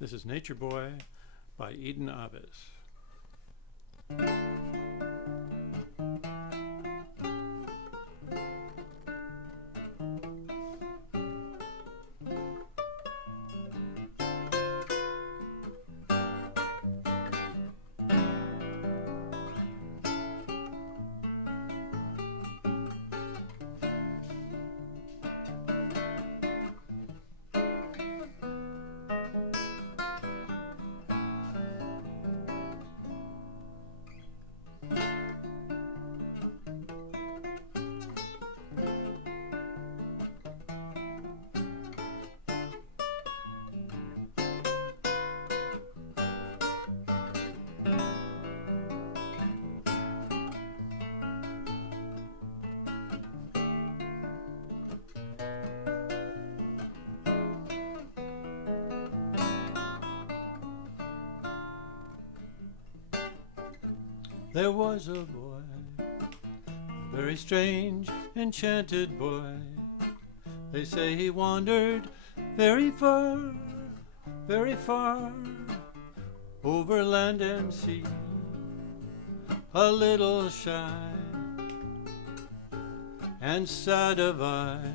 This is Nature Boy by Eden Ahbez. There was a boy, a very strange, enchanted boy. They say he wandered very far, over land and sea. A little shy and sad of eye,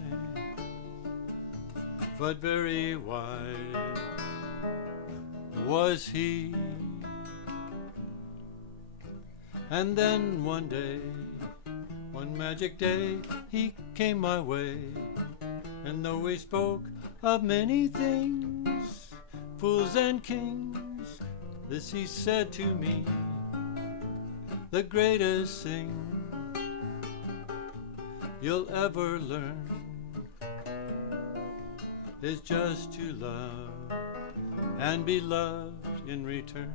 but very wise was he. And then one day, one magic day, he came my way. And though we spoke of many things, fools and kings, this he said to me: the greatest thing you'll ever learn is just to love and be loved in return.